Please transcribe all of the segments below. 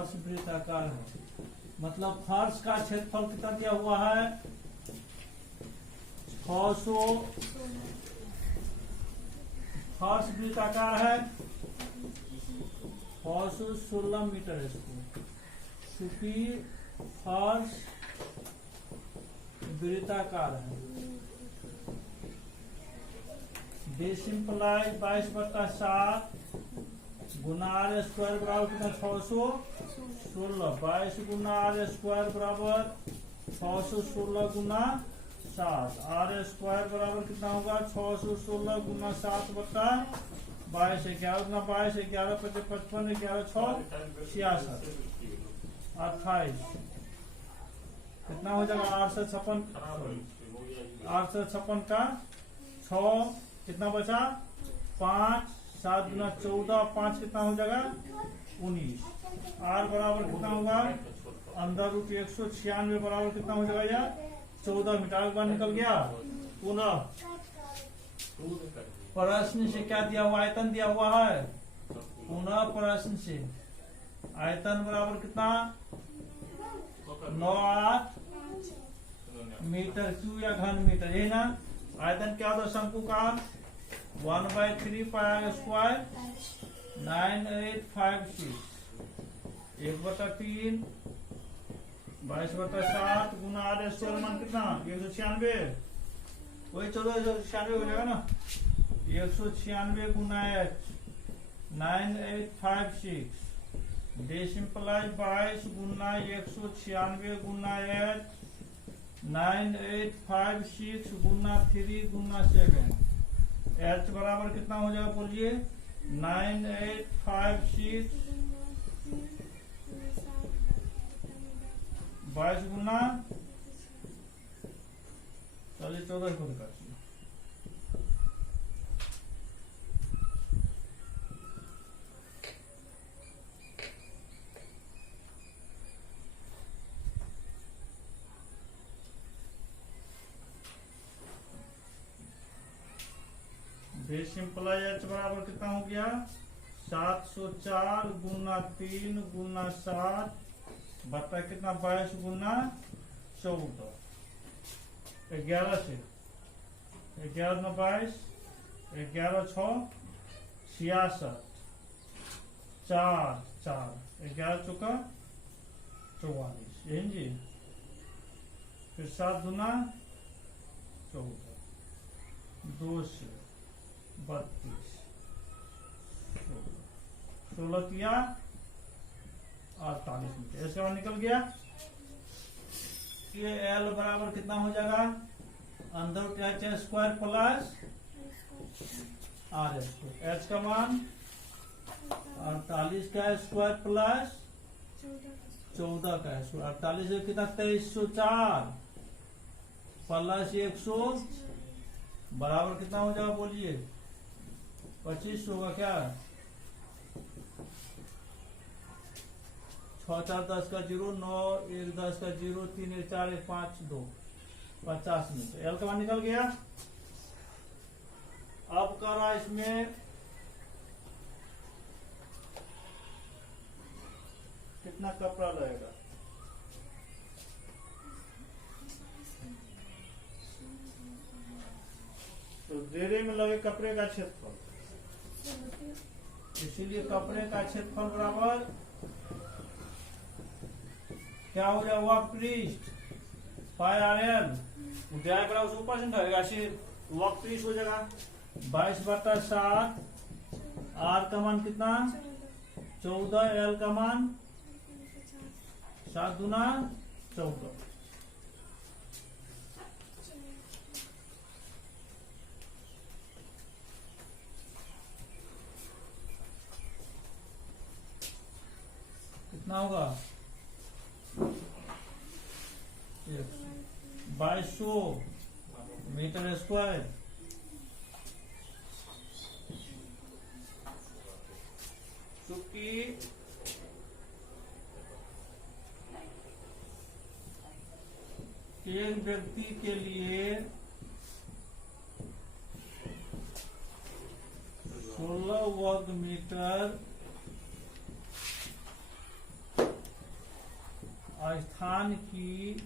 फर्श वृत्ताकार है, मतलब फर्श का क्षेत्रफल कितना दिया हुआ है 600। फर्श वृत्ताकार है 616 मीटर स्क्वायर, चूंकि फर्श वृत्ताकार है। बेस इम्प्लाई 22/7 गुना आर स्क्वायर बराबर कितना 616। 22 गुना आर स्क्वायर बराबर 616 गुना 7। आर स्क्वायर बराबर कितना होगा 616 गुना 7/22। 11 गुना 22, 11 × 55, 11 × 6 66, 28 कितना हो जाएगा 856। 856 का 6 कितना बचा 5, 7 गुना 14, 5 कितना हो जाएगा 19। आर बराबर कितना होगा अंदर रूट 196 बराबर कितना हो जाएगा यार 14 मीटर। बार निकल गया। पुनः प्रश्न से क्या दिया हुआ आयतन दिया हुआ है। पुनः प्रश्न से आयतन बराबर कितना 98 मीटर क्यू या घन मीटर, यही ना। आयतन क्या होता शंकु का 1/3 पाई स्क्वायर 9856 1/3 22/7 गुना आर स्क्वायर मान कितना 196। वही चलो 196 हो जाएगा ना। 196 गुना h 9856 बेस इम्प्लाई 22 गुना 196 गुना h 9856 गुना 3 गुना 7। h बराबर कितना हो जाएगा बोलिए 9856 22 गुना चलिए 14 को निकालिए। बेस इम्प्लाई h बराबर कितना हो गया 704 गुना 3 गुना 7 बता कितना 22 गुना 14। 11 से 11 में 22 11 6 66 4 4 11 चौका 44 यही जी। फिर 7 गुना 14 2 से 32 16 किया 48 मीटर। इसके बाद निकल गया। ये L बराबर कितना हो जाएगा अंदर h square plus R square. h का मान 48 का स्क्वायर प्लस 14 का स्क्वायर। 48 से कितना 2304 प्लस 100 बराबर कितना हो जाएगा बोलिए 25 होगा क्या। 6 4 10 का 0 9 1 10 का 0 3 1 4 1 5 2 50 मीटर। एल का मान निकल गया। अब करा इसमें कितना कपड़ा लगेगा। तो डेरे में लगे कपड़े का क्षेत्रफल, इसीलिए कपड़े का क्षेत्रफल बराबर क्या हो जाएगा वॉक पृष्ठ पाई आर एल बराबर 100% होगा। वॉक पृष्ठ हो जाएगा 22/7 आर का मान कितना 14 एल का मान 7 गुना 14। कितना होगा 2200 मीटर स्क्वायर। चूंकि एक व्यक्ति के लिए 16 वर्ग मीटर स्थान की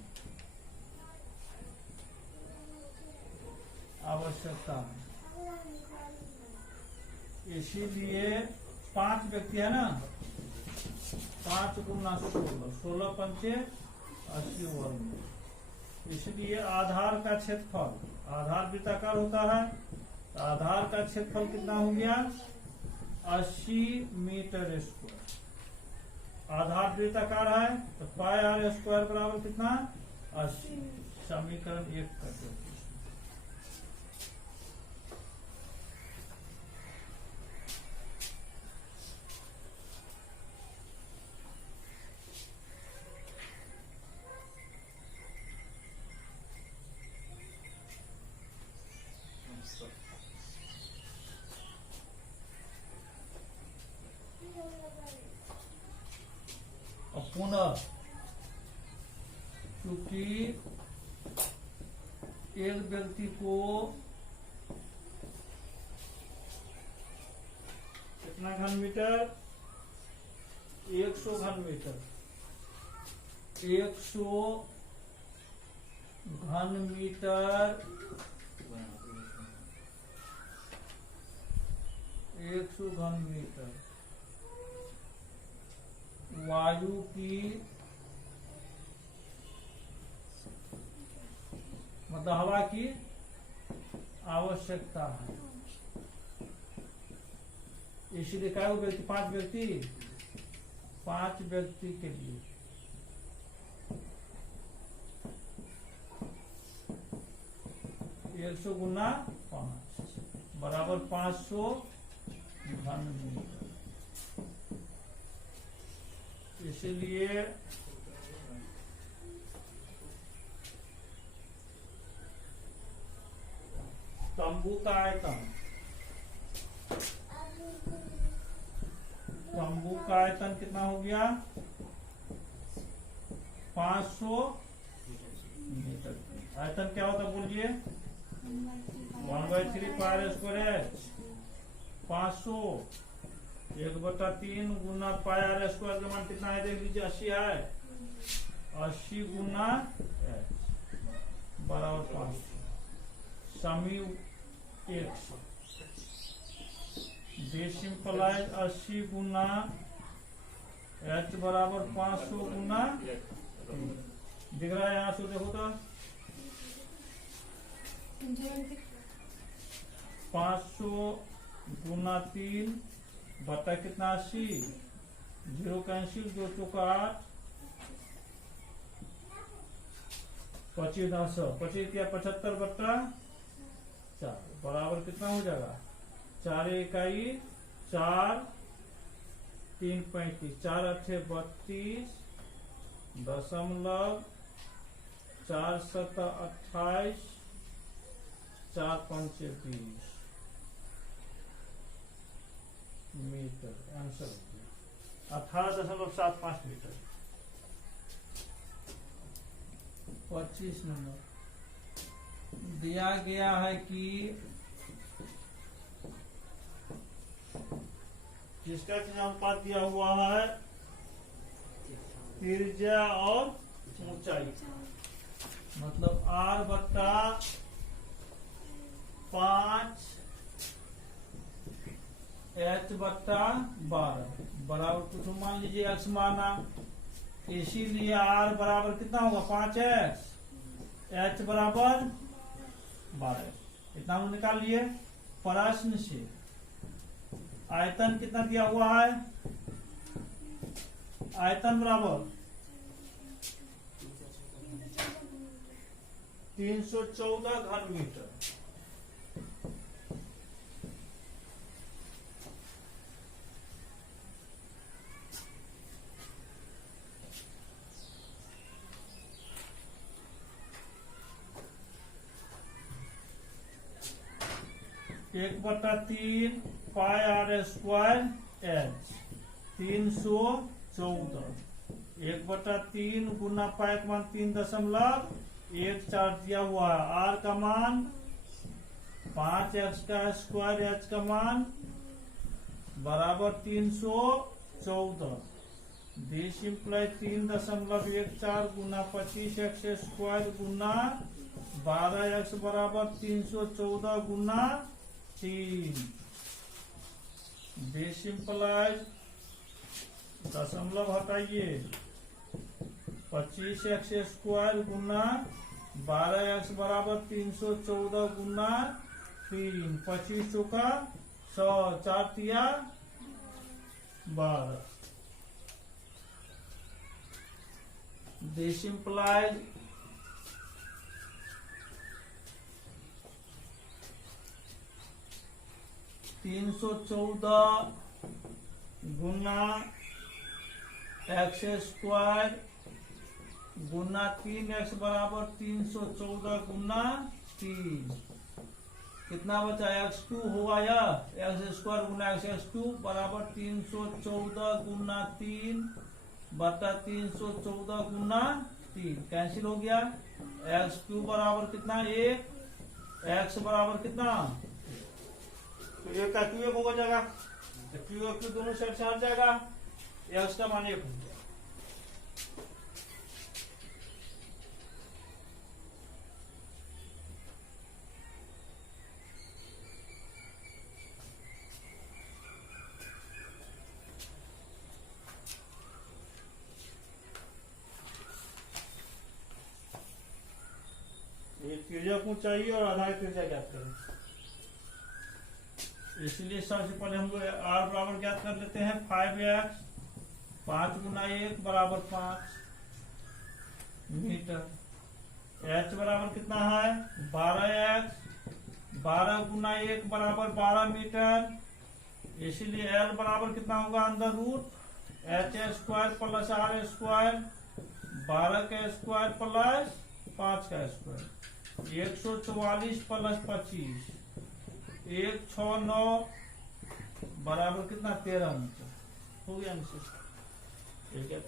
आवश्यकता है। इसीलिए 5 व्यक्ति है ना, 5 गुना 16, 16 पंचे 80 वर्ग। इसलिए आधार का क्षेत्रफल, आधार वृत्ताकार होता है, आधार का क्षेत्रफल कितना हो गया? 80 मीटर स्क्वायर। आधार वृत्ताकार है तो पाई आर स्क्वायर बराबर कितना? 80। समीकरण 1 करते हैं। पुनः क्योंकि एक व्यक्ति को कितना घन मीटर? 100 घन मीटर, 100 घन मीटर, 100 घन मीटर वायु की, मतलब हवा की आवश्यकता है। इसलिए क्या व्यक्ति? 5 व्यक्ति, 5 व्यक्ति के लिए 100 गुना 5 बराबर 500 घन मीटर। इसलिए तंबू का आयतन, तंबू का आयतन कितना हो गया? 500 मीटर। आयतन क्या होता बोलिए? 1/3 पाई स्क्वायर h। 500 1/3 गुना पाई आर स्क्वायर का मान कितना है? देख लीजिए 80 है। 80 गुना h बराबर 500। समी 100 डेसिमपलाइज 80 गुना h बराबर 500 गुना, दिख रहा है यहाँ से? देखो तो 500 गुना 3 बटा कितना? 80। 0 कैंसिल, 2 चौका 8, 25 10, 25 क्या? 75 बट्टा 4 बराबर कितना हो जाएगा? 4 इकाई 4, 3 35, 4 अच्छे 32 दशमलव 4 7 28, 4 5 20 मीटर। Answer 18.75 metre. 25 नंबर दिया गया है कि जिसका अनुपात दिया हुआ है त्रिज्या और ऊंचाई, मतलब r बट्टा 5 h बट्टा 12 बराबर कुछ मान लीजिए x माना। इसीलिए r बराबर कितना होगा? 5x, h बराबर 12। इतना हम निकाल लिए। प्रश्न से आयतन कितना दिया हुआ है? आयतन बराबर 314 घन मीटर। एक बटा 3 पाई आर स्क्वायर एच 314। 1/3 गुना पाई का मान 3.14 दिया हुआ है। आर का मान 5x का स्क्वायर, एच का मान बराबर 314। This imply 3.14 Guna 25x² Guna 12x बराबर 314 गुना 3। दिस इम्प्लाई दशमलव हटाइए 25x² गुना 12x बराबर 314 गुना 3। 25 चौका 100, 4 तिया 12। This implies 314 Guna x² Guna 3x बराबर 314 गुना 3। कितना बचा? x2 होगा या x² गुना x2 बराबर 314 गुना 3 बटा 314 गुना 3 कैंसिल हो गया। x2 बराबर कितना? 1। x बराबर कितना? तो 1 का क्यू 1 हो जाएगा, क्यू क्यू दोनों साइड से हट जाएगा, x का मान 1 हो गया। ये त्रिज्या को चाहिए और आधार त्रिज्या ज्ञात करें। इसलिए सबसे पहले हम लोग r बराबर ज्ञात कर लेते हैं। 5x 5 गुना 1 बराबर 5 मीटर। h बराबर कितना है? 12x 12 गुना 1 बराबर 12 मीटर। इसीलिए l बराबर कितना होगा? अंदर रूट h² प्लस r² 12 का स्क्वायर प्लस 5 का स्क्वायर 144 प्लस 25 169 बराबर कितना? 13 मीटर हो गया आंसर। ठीक है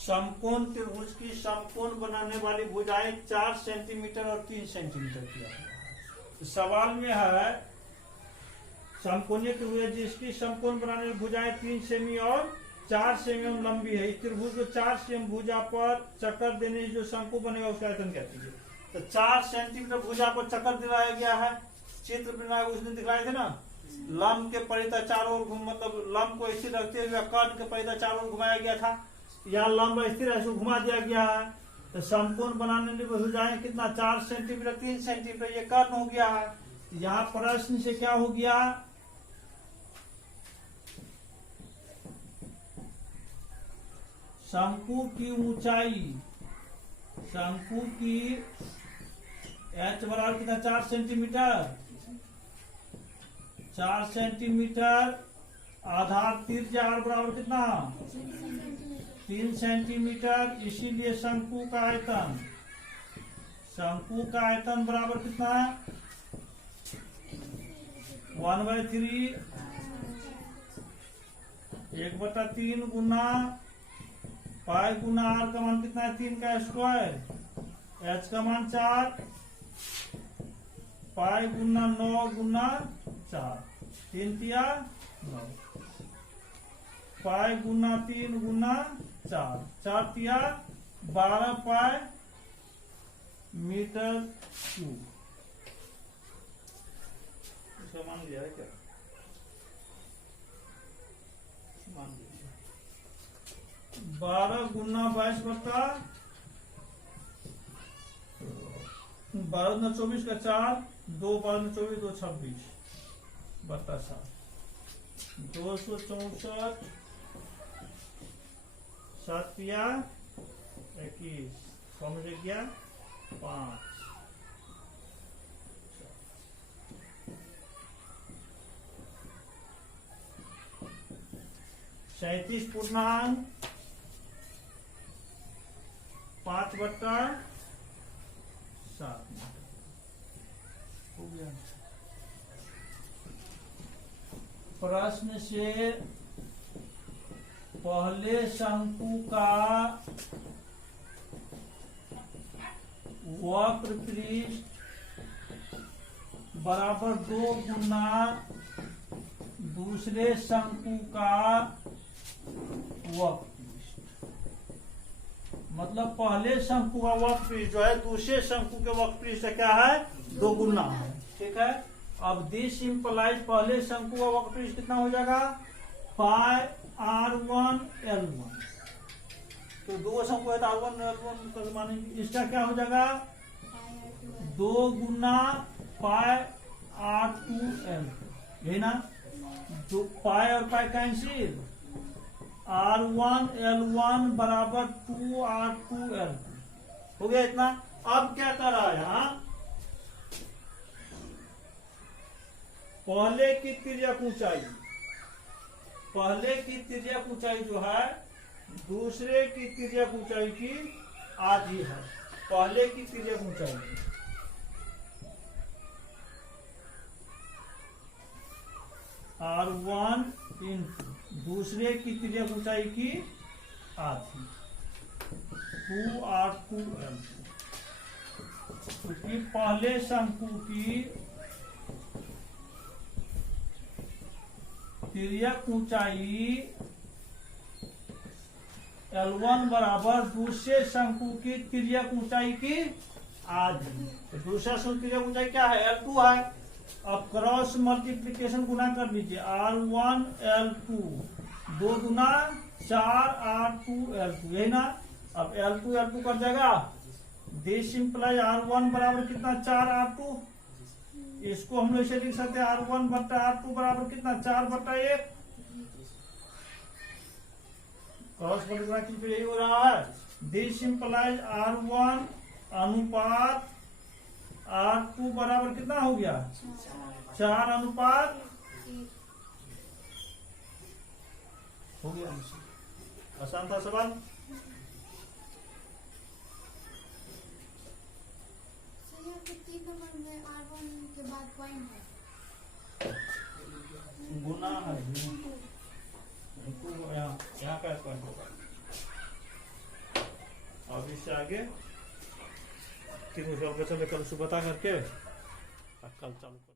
समकोण त्रिभुज की समकोण बनाने वाली भुजाएं 4 सेंटीमीटर और 3 सेंटीमीटर की है। सवाल में है समकोणीय त्रिभुज जिसकी समकोण बनाने वाली भुजाएं 3 सेमी और 4 सेमी लंबी है। इस त्रिभुज को 4 सेमी भुजा पर चक्कर देने जो शंकु बनेगा उसका आयतन कहते हैं। तो 4 सेंटीमीटर भुजा पर चक्कर दिलाया गया है। चित्र बनाया उस दिन दिखलाए थे ना, लंब के परिधि चारों ओर मतलब लंब को स्थिर रखते हुए कर्ण के परिधि चारों ओर घुमाया गया था। यहाँ लंब स्थिर ऐसे घुमा दिया गया है। तो समकोण बनाने के लिए भुजाएं कितना? 4 सेंटीमीटर 3 सेंटीमीटर ये कर्ण हो गया है। यहाँ प्रश्न से क्या हो गया? शंकु की ऊंचाई, शंकु की h बराबर कितना? 4 सेंटीमीटर 4 सेंटीमीटर आधार त्रिज्या r बराबर कितना? 3 सेंटीमीटर। इसीलिए शंकु का आयतन, शंकु का आयतन बराबर कितना है? 1/3 1/3 गुना पाई गुना r का मान कितना है? 3 का स्क्वायर, h का मान 4 पाई गुना 9 गुना 4 3 तिया 9 पाई गुना 3 गुना 4 4 तिया 12 पाई मीटर क्यूब। इसका मान दिया है क्या? मान दिया 12 गुना 22 बटा 12 गुना 24 का 4 2 12 गुना 24 2 26 बटा 7 264 7 पिया 21 कम से गया 5। 37 पूर्णांक 5/7 हो गया। प्रश्न से पहले शंकु का वक्र पृष्ठ बराबर 2 गुना दूसरे शंकु का वक्र पृष्ठ, मतलब पहले शंकु का वक्र पृष्ठ जो है दूसरे शंकु के वक्र पृष्ठ क्या है, 2 गुना है। ठीक है, अब दिस इंप्लाइज पहले शंकु का वक्र पृष्ठ कितना हो जाएगा, पाई R1 L1। तो 2 शंकु है तो R1 L1 मानेंगे, इसका क्या हो जाएगा 2 गुना पाई R2 L2, यही ना। जो पाई और पाई कैंसिल, R1 L1 बराबर 2R2 L2 हो गया इतना। अब क्या कर रहा है यहाँ, पहले की तिर्यक ऊंचाई, पहले की तिर्यक ऊंचाई जो है दूसरे की तिर्यक ऊंचाई की आधी है। पहले की तिर्यक ऊंचाई R1 इंटू दूसरे की तिर्यक ऊंचाई की आधी 2R2 L2, क्योंकि पहले शंकु की तिर्यक ऊंचाई L1 बराबर दूसरे शंकु की तिर्यक ऊंचाई की आधी। तो दूसरा शंकु की तिर्यक ऊंचाई क्या है, L2 है। अब क्रॉस मल्टीप्लीकेशन गुना कर लीजिए, R1 L2 2 गुना 4R2 L2, यही ना। अब L2 L2 कर जाएगा, दिस इंप्लाई R1 बराबर कितना 4R2, इसको हम लोग इसे लिख सकते हैं R1 बट्टा R2 बराबर कितना 4/1। क्रॉस मल्टीप्लाई पे यही हो रहा है, दिस इंप्लाइज R1 अनुपात R2 बराबर कितना हो गया 4/1 हो गया। आसान था सवाल। के बाद पॉइंट है, गुना है, यहाँ का पॉइंट होगा। अब इससे आगे तीनों सवाल बचा, कल सुबह बता करके कल चालू कर।